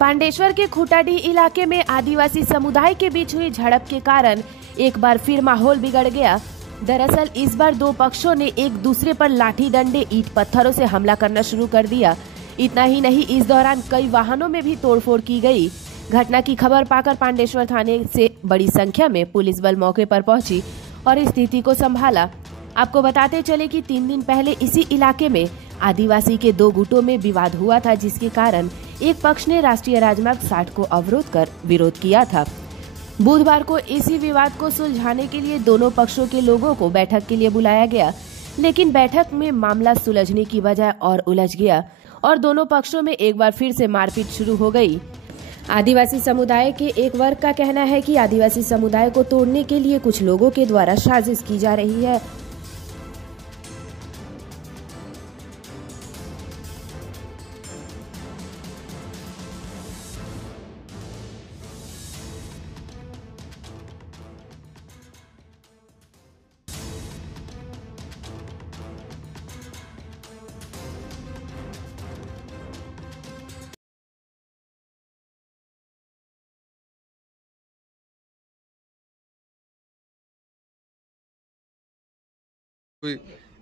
पांडेश्वर के खूटाडीह इलाके में आदिवासी समुदाय के बीच हुई झड़प के कारण एक बार फिर माहौल बिगड़ गया। दरअसल इस बार दो पक्षों ने एक दूसरे पर लाठी डंडे ईंट पत्थरों से हमला करना शुरू कर दिया। इतना ही नहीं, इस दौरान कई वाहनों में भी तोड़फोड़ की गई। घटना की खबर पाकर पांडेश्वर थाने से बड़ी संख्या में पुलिस बल मौके पर पहुंची और स्थिति को संभाला। आपको बताते चले कि 3 दिन पहले इसी इलाके में आदिवासी के 2 गुटों में विवाद हुआ था, जिसके कारण एक पक्ष ने राष्ट्रीय राजमार्ग 60 को अवरोध कर विरोध किया था। बुधवार को इसी विवाद को सुलझाने के लिए दोनों पक्षों के लोगों को बैठक के लिए बुलाया गया, लेकिन बैठक में मामला सुलझने की बजाय और उलझ गया और दोनों पक्षों में एक बार फिर से मारपीट शुरू हो गई। आदिवासी समुदाय के एक वर्ग का कहना है कि आदिवासी समुदाय को तोड़ने के लिए कुछ लोगों के द्वारा साजिश की जा रही है।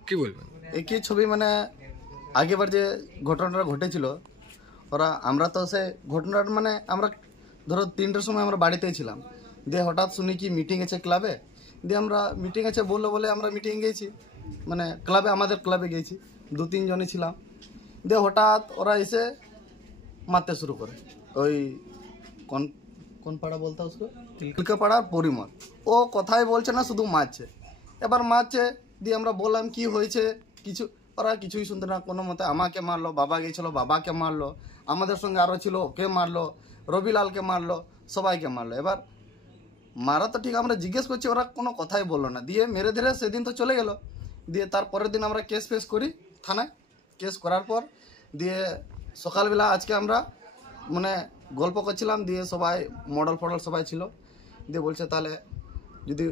কি বলবেন? একই ছবি মানে আগেবার যে ঘটনাটা ঘটেছিল, ওরা আমরা তো সে ঘটনাটা মানে আমরা ধরো 3টার সময় আমরা বাড়িতেই ছিলাম, দিয়ে হঠাৎ শুনি কি মিটিং আছে ক্লাবে, দিয়ে আমরা মিটিং আছে বললো বলে আমরা মিটিং গিয়েছি, মানে ক্লাবে আমাদের ক্লাবে গিয়েছি, 2-3 জনই ছিলাম। দিয়ে হঠাৎ ওরা এসে মারতে শুরু করে। ওই কোন পাড়া বলতে উসকো, তিলকা পাড়ার পরিমল। ও কথাই বলছে না, শুধু মারছে। এবার মারছে, দিয়ে আমরা বললাম কি হয়েছে, কিছু ওরা কিছুই শুনতে না, কোনো মতে আমাকে মারলো, বাবা গিয়েছিল বাবাকে মারলো, আমাদের সঙ্গে আরও ছিল ওকে মারলো, রবিলালকে মারলো, সবাইকে মারলো। এবার মারা তো ঠিক, আমরা জিজ্ঞেস করছি, ওরা কোনো কথাই বললো না, দিয়ে মেরে ধীরে সেদিন তো চলে গেল। দিয়ে তারপরের দিন আমরা কেস ফেস করি থানায়, কেস করার পর দিয়ে সকালবেলা আজকে আমরা মানে গল্প করছিলাম, দিয়ে সবাই মডেল ফডল সবাই ছিল, দিয়ে বলছে তাহলে যদি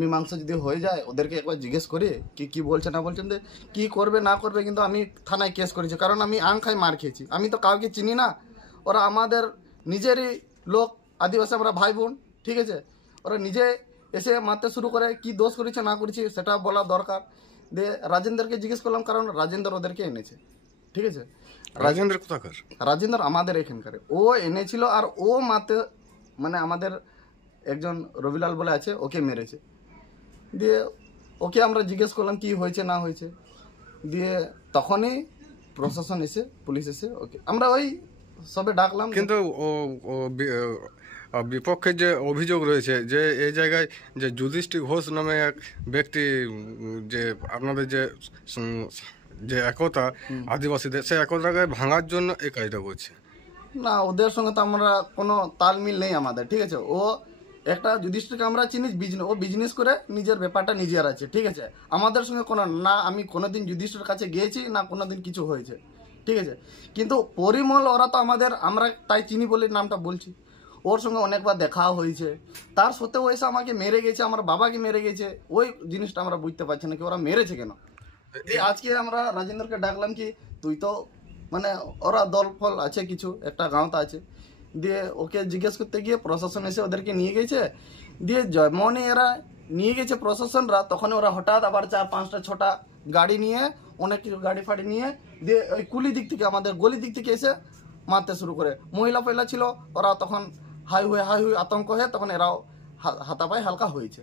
মীমাংসা যদি হয়ে যায় ওদেরকে একবার জিজ্ঞেস করি কি বলছে না বলছেন, যে কী করবে না করবে, কিন্তু আমি থানায় কেস করেছি, কারণ আমি আং খাই মার খেয়েছি, আমি তো কাউকে চিনি না, ওরা আমাদের নিজেরই লোক, আদিবাসী আমরা ভাই বোন, ঠিক আছে, ওরা নিজে এসে মারতে শুরু করে, কি দোষ করেছে না করেছি সেটা বলা দরকার। দিয়ে রাজেন্দ্রকে জিজ্ঞেস করলাম, কারণ রাজেন্দ্র ওদেরকে এনেছে, ঠিক আছে। রাজেন্দ্র কোথাকার? রাজেন্দ্র আমাদের এখানকার, ও এনেছিল, আর ও মারতে মানে আমাদের একজন রবিলাল বলে আছে, ওকে মেরেছে। দিয়ে ওকে আমরা জিজ্ঞেস করলাম কি হয়েছে না হয়েছে, দিয়ে তখনই প্রশাসন এসে, পুলিশ এসে ওকে আমরা ওই সবে ডাকলাম। কিন্তু বিপক্ষে যে অভিযোগ রয়েছে যে এই জায়গায় যে যুধিষ্ঠির ঘোষ নামে এক ব্যক্তি, যে আপনাদের যে একতা আদিবাসীদের, সেই একতাকে ভাঙার জন্য এই কাজটা করছে। না, ওদের সঙ্গে তো আমরা কোনো তালমিল নেই আমাদের, ঠিক আছে। ও একটা যুধিষ্ঠিরকে আমরা চিনি, ও বিজনেস করে নিজের ব্যাপারটা নিজের আছে, ঠিক আছে। আমাদের সঙ্গে কোনো না, আমি কোনোদিন যুধিষ্ঠির কাছে গিয়েছি না কোনোদিন কিছু হয়েছে, ঠিক আছে। কিন্তু পরিমল ওরা তো আমাদের, আমরা তাই চিনি বলে নামটা বলছি, ওর সঙ্গে অনেকবার দেখা হয়েছে, তার সত্ত্বেও এসে আমাকে মেরে গেছে, আমার বাবাকে মেরে গেছে, ওই জিনিসটা আমরা বুঝতে পারছি না কি ওরা মেরেছে কেন। আজকে আমরা রাজেন্দ্রকে ডাকলাম কি তুই তো মানে ওরা দল ফল আছে কিছু, একটা গাঁওতা আছে, দিয়ে ওকে জিজ্ঞেস করতে গিয়ে প্রশাসন এসে ওদেরকে নিয়ে গেছে। দিয়ে যেমনই এরা নিয়ে গেছে প্রশাসনরা, তখন ওরা হঠাৎ আবার 4-5টা 6টা গাড়ি নিয়ে, অনেক কিছু গাড়ি ফাড়ি নিয়ে, দিয়ে ওই কুলি দিক থেকে আমাদের গলি দিক থেকে এসে মারতে শুরু করে। মহিলা ফহিলা ছিল, ওরা তখন হাই হয়ে আতঙ্ক হয়ে তখন এরাও হাতাপাই হালকা হয়েছে।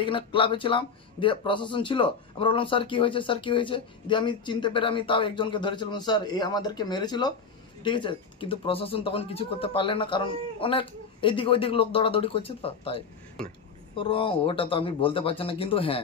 এখানে ক্লাবে ছিলাম, দিয়ে প্রশাসন ছিল, আমরা বললাম স্যার কি হয়েছে, স্যার কি হয়েছে, দিয়ে আমি চিনতে পেরে আমি তাও একজনকে ধরেছিলাম, স্যার এই আমাদেরকে মেরেছিল, ঠিক আছে। কিন্তু প্রশাসন তখন কিছু করতে পারলে না, কারণ অনেক এইদিক ওইদিক লোক দৌড়াদৌড়ি করছে, তো তাই ওটা তো আমি বলতে পারছি না, কিন্তু হ্যাঁ